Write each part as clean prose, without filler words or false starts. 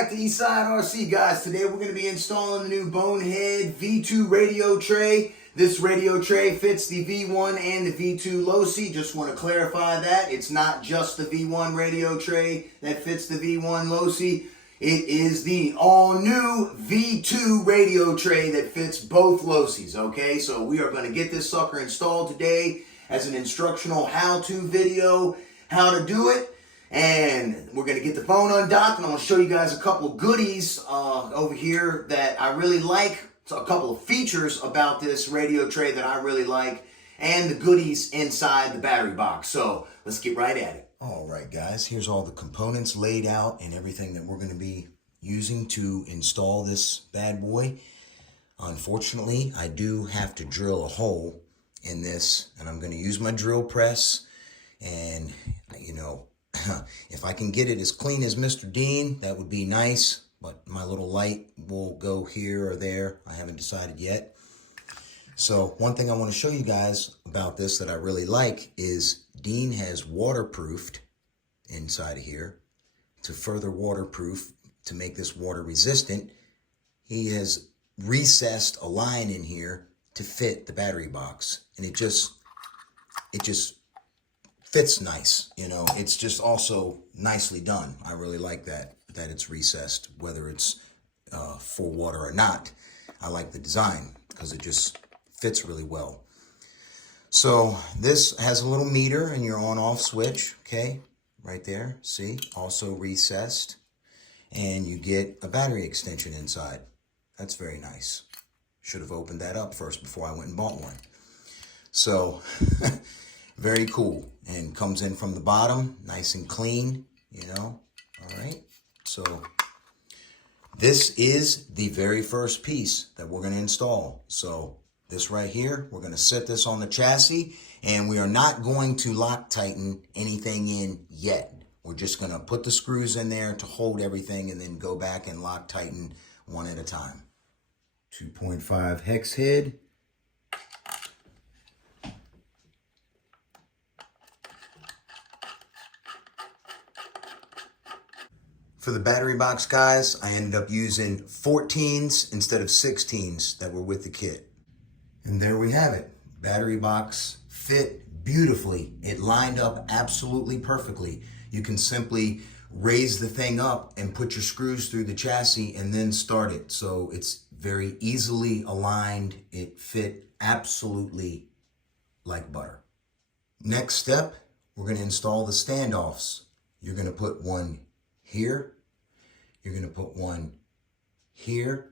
back to Eastside RC, guys. Today we're going to be installing the new BoneHead V2 radio tray. This radio tray fits the V1 and the V2 Losi. Just want to clarify that. It's not just the V1 radio tray that fits the V1 Losi. It is the all-new V2 radio tray that fits both Losis, okay? So we are going to get this sucker installed today as an instructional how-to video, how to do it. And we're going to get the phone undocked, and I'm going to show you guys a couple of goodies over here that I really like. So a couple of features about this radio tray that I really like, and the goodies inside the battery box. So let's get right at it. All right, guys, here's all the components laid out and everything that we're going to be using to install this bad boy. Unfortunately, I do have to drill a hole in this, and I'm going to use my drill press. And, you know, if I can get it as clean as Mr. Dean, that would be nice, but my little light will go here or there. I haven't decided yet. So one thing I want to show you guys about this that I really like is Dean has waterproofed inside of here to further waterproof, to make this water resistant. He has recessed a line in here to fit the battery box, and it just fits nice, you know. It's just also nicely done. I really like that it's recessed, whether it's for water or not. I like the design because it just fits really well. So this has a little meter and your on-off switch, okay, right there. See, also recessed, and you get a battery extension inside. That's very nice. Should have opened that up first before I went and bought one. So very cool, and comes in from the bottom, nice and clean, you know. All right, so this is the very first piece that we're going to install. So this right here, we're going to set this on the chassis, and we are not going to lock tighten anything in yet. We're just going to put the screws in there to hold everything and then go back and lock tighten one at a time. 2.5 hex head. For the battery box, guys, I ended up using 14s instead of 16s that were with the kit. And there we have it. Battery box fit beautifully. It lined up absolutely perfectly. You can simply raise the thing up and put your screws through the chassis and then start it. So it's very easily aligned. It fit absolutely like butter. Next step, we're going to install the standoffs. You're going to put one here, you're going to put one here,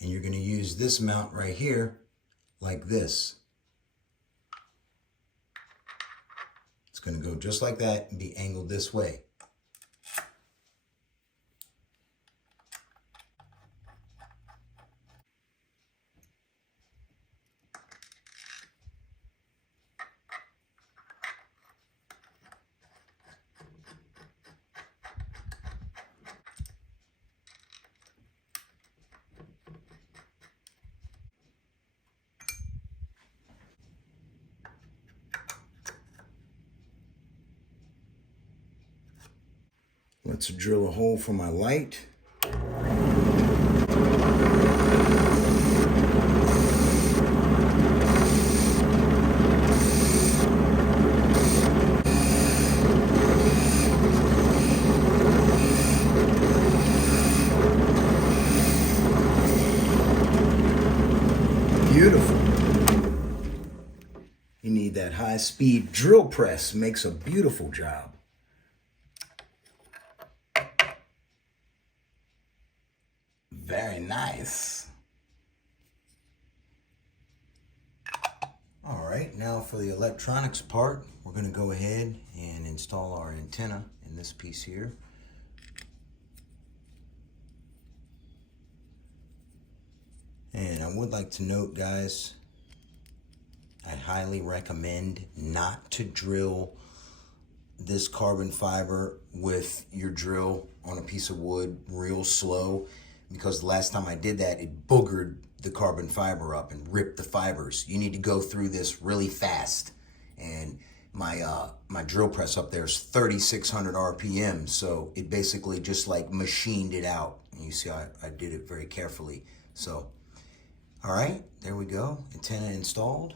and you're going to use this mount right here like this. It's going to go just like that and be angled this way. Let's drill a hole for my light. Beautiful. You need that high-speed drill press. Makes a beautiful job. Very nice. All right, now for the electronics part, we're going to go ahead and install our antenna in this piece here. And I would like to note, guys, I highly recommend not to drill this carbon fiber with your drill on a piece of wood real slow, because the last time I did that, it boogered the carbon fiber up and ripped the fibers. You need to go through this really fast. And my drill press up there is 3,600 RPM, so it basically just like machined it out. And you see I did it very carefully. So, all right, there we go, antenna installed.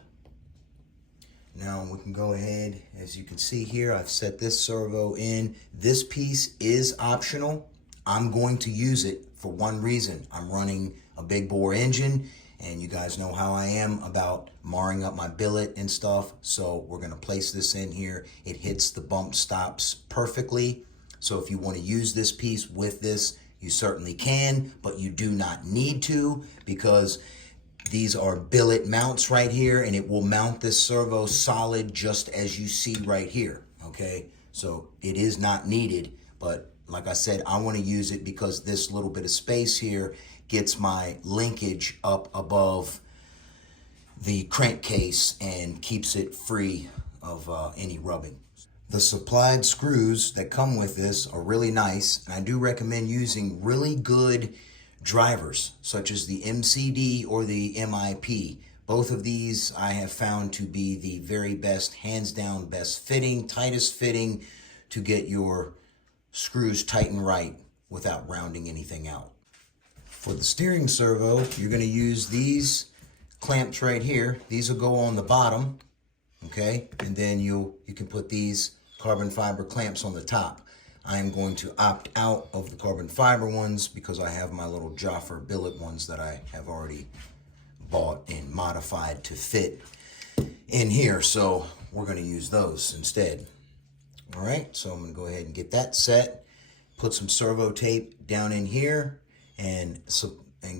Now we can go ahead, as you can see here, I've set this servo in. This piece is optional. I'm going to use it for one reason. I'm running a big bore engine, and you guys know how I am about marring up my billet and stuff. So we're gonna place this in here. It hits the bump stops perfectly. So if you wanna use this piece with this, you certainly can, but you do not need to, because these are billet mounts right here, and it will mount this servo solid just as you see right here, okay? So it is not needed, but like I said, I want to use it because this little bit of space here gets my linkage up above the crankcase and keeps it free of any rubbing. The supplied screws that come with this are really nice, and I do recommend using really good drivers such as the MCD or the MIP. Both of these I have found to be the very best, hands down best fitting, tightest fitting to get your screws tight and right without rounding anything out. For the steering servo, you're going to use these clamps right here. These will go on the bottom, okay? And then you can put these carbon fiber clamps on the top. I am going to opt out of the carbon fiber ones because I have my little Joffer billet ones that I have already bought and modified to fit in here. So we're going to use those instead. All right, so I'm going to go ahead and get that set, put some servo tape down in here, and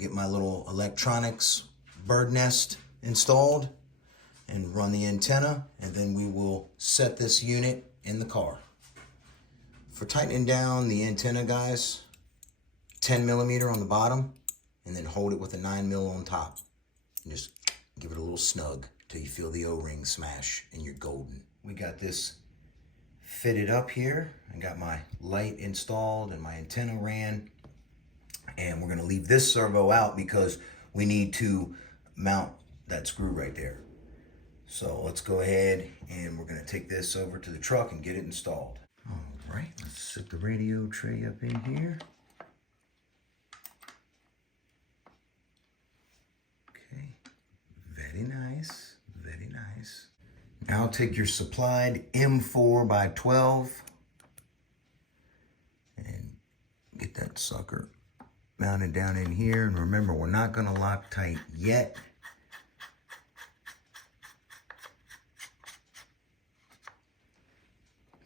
get my little electronics bird nest installed and run the antenna, and then we will set this unit in the car. For tightening down the antenna, guys, 10 millimeter on the bottom, and then hold it with a 9 mil on top. And just give it a little snug till you feel the O-ring smash and you're golden. We got this fitted up here. I got my light installed and my antenna ran. And we're gonna leave this servo out because we need to mount that screw right there. So let's go ahead and we're gonna take this over to the truck and get it installed. All right, let's set the radio tray up in here. Okay, very nice, very nice. Now take your supplied M4 by 12 and get that sucker mounted down in here. And remember, we're not gonna lock tight yet.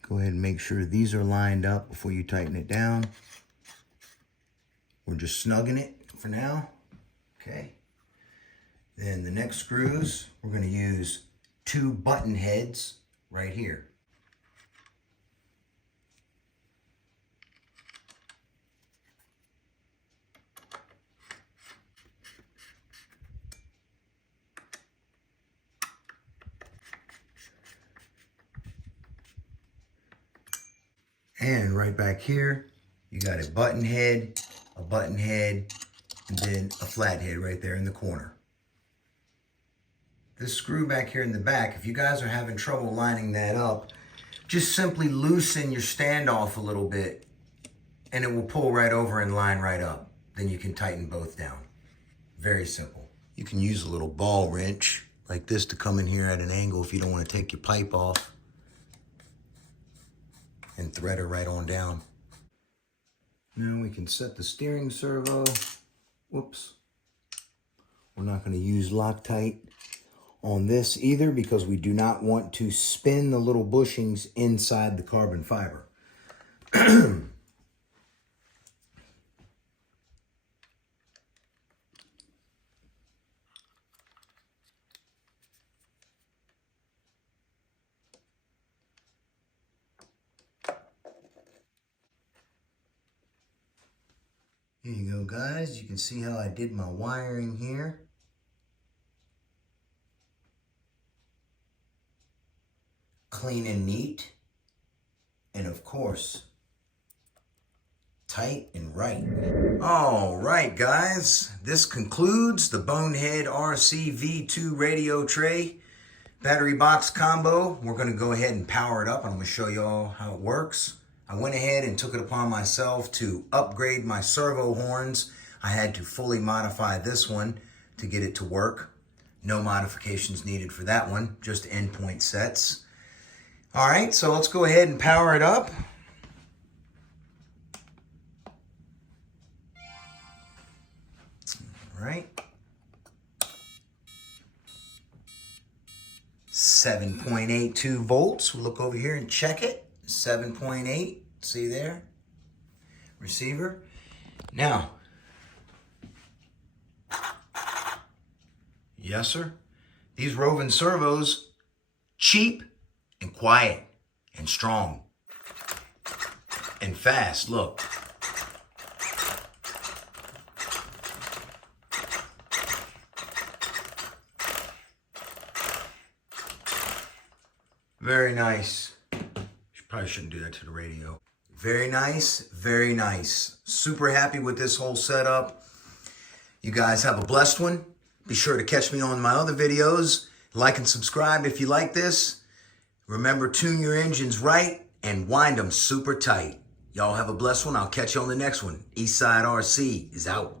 Go ahead and make sure these are lined up before you tighten it down. We're just snugging it for now, okay? Then the next screws, we're gonna use 2 button heads right here. And right back here, you got a button head, and then a flat head right there in the corner. This screw back here in the back, if you guys are having trouble lining that up, just simply loosen your standoff a little bit and it will pull right over and line right up. Then you can tighten both down. Very simple. You can use a little ball wrench like this to come in here at an angle if you don't want to take your pipe off, and thread her right on down. Now we can set the steering servo. Whoops. We're not going to use Loctite on this either because we do not want to spin the little bushings inside the carbon fiber. Here you go, guys. You can see how I did my wiring here. Clean and neat. And of course, tight and right. All right, guys. This concludes the BoneHead RC V2 radio tray. battery box combo. We're going to go ahead and power it up. I'm going to show you all how it works. I went ahead and took it upon myself to upgrade my servo horns. I had to fully modify this one to get it to work. No modifications needed for that one, just endpoint sets. All right, so let's go ahead and power it up. All right. 7.82 volts. We'll look over here and check it. 7.8, see there? Receiver. Now, yes, sir. These roving servos, cheap and quiet and strong and fast. Look. Very nice. Probably shouldn't do that to the radio. Very nice, very nice. Super happy with this whole setup. You guys have a blessed one. Be sure to catch me on my other videos. Like and subscribe if you like this. Remember, tune your engines right and wind them super tight. Y'all have a blessed one. I'll catch you on the next one. Eastside RC is out.